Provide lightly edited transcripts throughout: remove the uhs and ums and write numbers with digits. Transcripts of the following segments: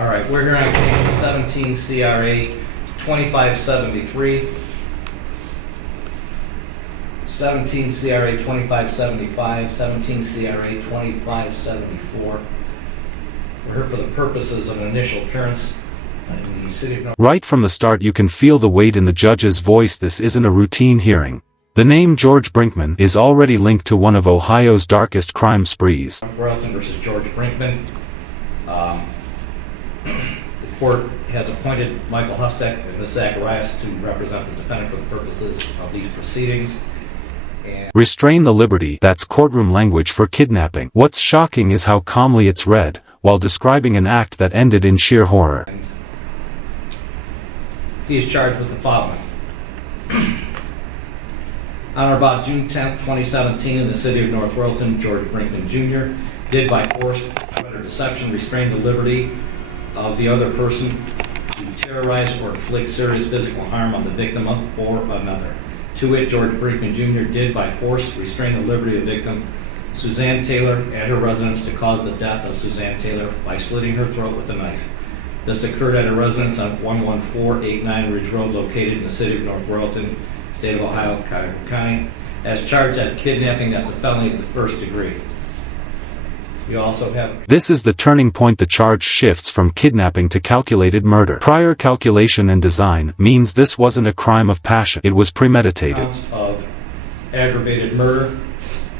All right, we're here on case 17 CRA 2573, 17 CRA 2575, 17 CRA 2574. We're here for the purposes of an initial appearance in the city of North. Right from the start you can feel the weight in the judge's voice. This isn't a routine hearing. The name George Brinkman is already linked to one of Ohio's darkest crime sprees. Royalton versus George Brinkman. The court has appointed Michael Hustek and Ms. Zacharias to represent the defendant for the purposes of these proceedings. And Restrain the liberty, that's courtroom language for kidnapping. What's shocking is how calmly it's read, while describing an act that ended in sheer horror. He is charged with the following. On or about June 10, 2017, in the city of North Royalton, George Brinkman Jr. did by force, threat, or deception restrain the liberty of the other person to terrorize or inflict serious physical harm on the victim or another. To wit, George Brinkman Jr. did by force restrain the liberty of victim Suzanne Taylor at her residence to cause the death of Suzanne Taylor by slitting her throat with a knife. This occurred at her residence on 11489 Ridge Road, located in the city of North Royalton, state of Ohio, Cuyahoga County. As charged as kidnapping, that's a felony of the first degree. You also have... This is the turning point. The charge shifts from kidnapping to calculated murder. Prior calculation and design means this wasn't a crime of passion. It was premeditated. Count of aggravated murder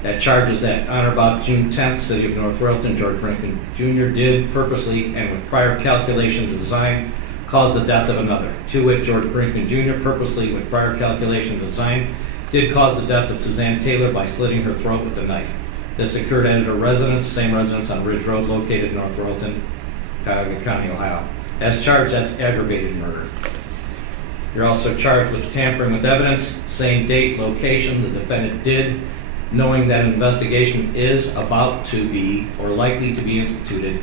that charges that on or about June 10th, city of North Royalton, George Brinkman Jr. did purposely and with prior calculation and design cause the death of another. To wit, George Brinkman Jr. purposely with prior calculation and design did cause the death of Suzanne Taylor by slitting her throat with a knife. This occurred at her residence, same residence on Ridge Road, located in North Royalton, Cuyahoga County, Ohio. As charged, that's aggravated murder. You're also charged with tampering with evidence, same date, location the defendant did, knowing that an investigation is about to be or likely to be instituted,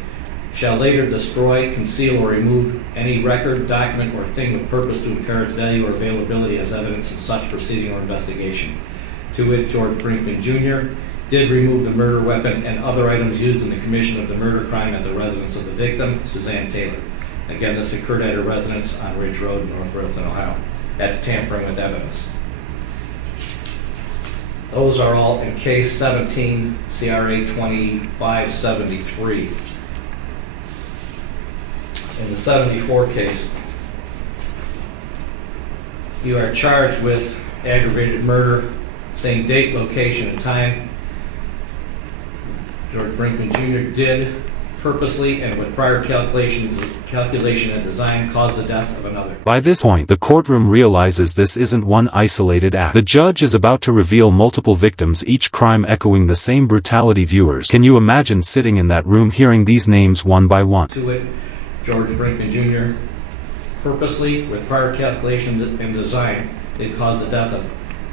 shall later destroy, conceal, or remove any record, document, or thing with purpose to impair its value or availability as evidence in such proceeding or investigation. To wit, George Brinkman Jr. did remove the murder weapon and other items used in the commission of the murder crime at the residence of the victim, Suzanne Taylor. Again, this occurred at her residence on Ridge Road, North Royalton, Ohio. That's tampering with evidence. Those are all in case 17 CRA 2573. In the 74 case, you are charged with aggravated murder, same date, location, and time. George Brinkman Jr. did purposely and with prior calculation and design cause the death of another. By this point, the courtroom realizes this isn't one isolated act. The judge is about to reveal multiple victims, each crime echoing the same brutality. Viewers, can you imagine sitting in that room hearing these names one by one? To it, George Brinkman Jr. purposely with prior calculation and design did cause the death of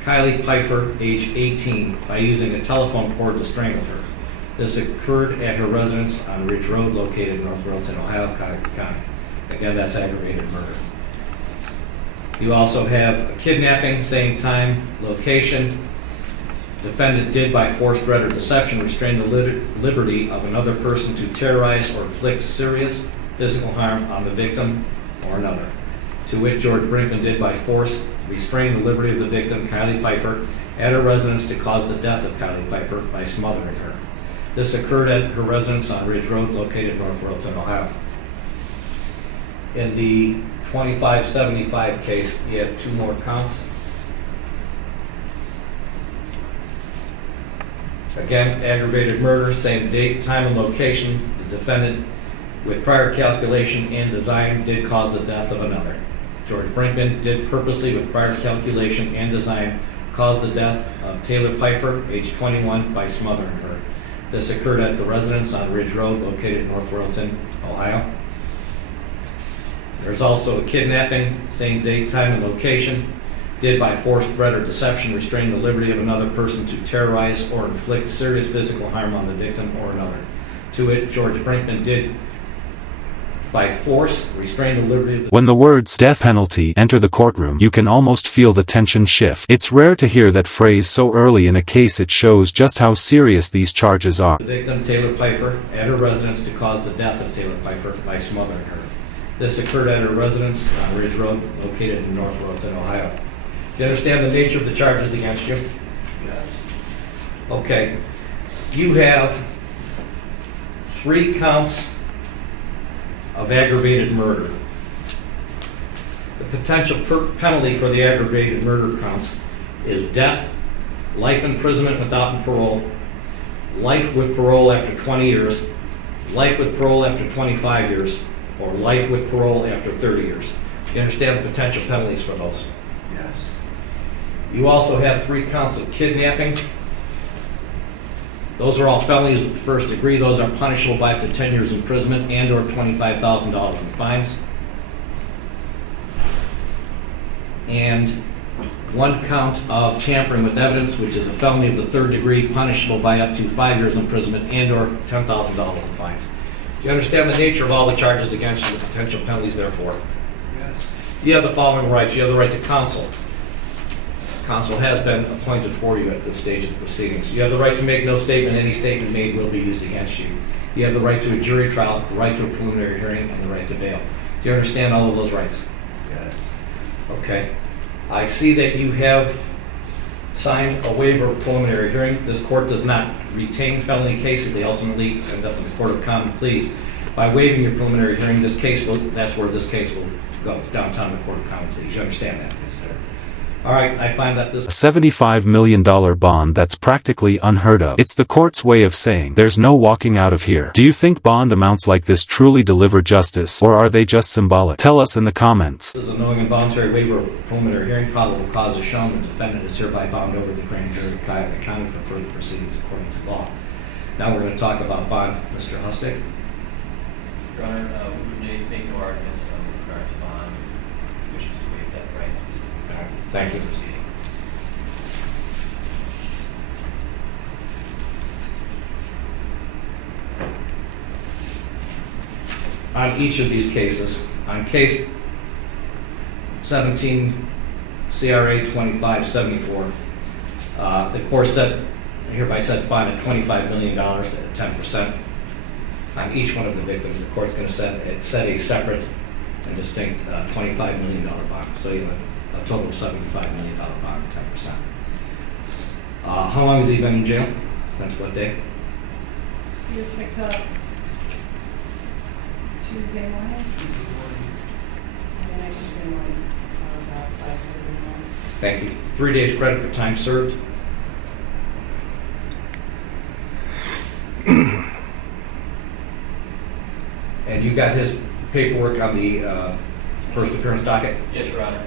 Kylie Pfeiffer, age 18, by using a telephone cord to strangle her. This occurred at her residence on Ridge Road, located in North Royalton, Ohio, Cuyahoga County. Again, that's aggravated murder. You also have a kidnapping, same time, location. Defendant did by force, threat, or deception restrain the liberty of another person to terrorize or inflict serious physical harm on the victim or another. To wit, George Brinkman did by force restrain the liberty of the victim, Kylie Pfeiffer, at her residence to cause the death of Kylie Pfeiffer by smothering her. This occurred at her residence on Ridge Road, located in North Royalton, Ohio. In the 2575 case, you have two more counts. Again, aggravated murder, same date, time, and location. The defendant, with prior calculation and design, did cause the death of another. George Brinkman did purposely, with prior calculation and design, cause the death of Taylor Pfeiffer, age 21, by smothering her. This occurred at the residence on Ridge Road, located in North Royalton, Ohio. There's also a kidnapping, same date, time, and location. Did by force, threat, or deception restrain the liberty of another person to terrorize or inflict serious physical harm on the victim or another. To it, George Brinkman did by force, restrain the liberty of the... When the words death penalty enter the courtroom, you can almost feel the tension shift. It's rare to hear that phrase so early in a case. It shows just how serious these charges are. The victim, Taylor Pfeiffer, at her residence to cause the death of Taylor Pfeiffer by smothering her. This occurred at her residence on Ridge Road, located in North Royalton, Ohio. Do you understand the nature of the charges against you? Yes. Okay. You have 3 counts of aggravated murder. The potential penalty for the aggravated murder counts is death, life imprisonment without parole, life with parole after 20 years, life with parole after 25 years, or life with parole after 30 years. You understand the potential penalties for those? Yes. You also have 3 counts of kidnapping. Those are all felonies of the first degree. Those are punishable by up to 10 years imprisonment and or $25,000 in fines. And 1 count of tampering with evidence, which is a felony of the 3rd degree, punishable by up to 5 years imprisonment and or $10,000 in fines. Do you understand the nature of all the charges against you, the potential penalties therefore? Yes. You have the following rights. You have the right to counsel. Counsel has been appointed for you at this stage of the proceedings. You have the right to make no statement. Any statement made will be used against you. You have the right to a jury trial, the right to a preliminary hearing, and the right to bail. Do you understand all of those rights? Yes. Okay. I see that you have signed a waiver of preliminary hearing. This court does not retain felony cases. They ultimately end up in the Court of Common Pleas. By waiving your preliminary hearing, that's where this case will go, downtown the Court of Common Pleas. You understand that? All right, I find that this... A $75 million bond, that's practically unheard of. It's the court's way of saying there's no walking out of here. Do you think bond amounts like this truly deliver justice, or are they just symbolic? Tell us in the comments. This is a knowing and voluntary waiver of preliminary hearing. Probable cause is shown. The defendant is hereby bound over the grand jury of Cuyahoga County for further proceedings according to law. Now we're going to talk about bond. Mr. Hustig. Your Honor, we would make no arguments with regard to bond. We wishes to waive that right. Thank you. Proceeding. On each of these cases, on case 17 CRA 2574, the court hereby sets bond at $25 million at 10%. On each one of the victims, the court's going to set a separate and distinct $25 million bond. So you have a total of $75 million bond at 10%. How long has he been in jail? Since what day? He was picked up Tuesday morning. And then Tuesday morning, about 5:30 in the morning. Thank you. 3 days credit for time served. And you got his paperwork on the first appearance docket? Yes, Your Honor.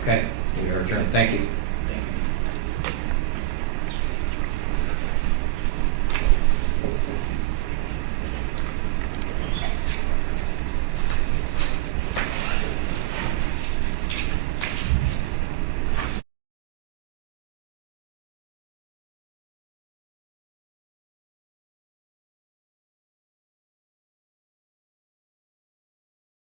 Okay, we are adjourned. Thank you.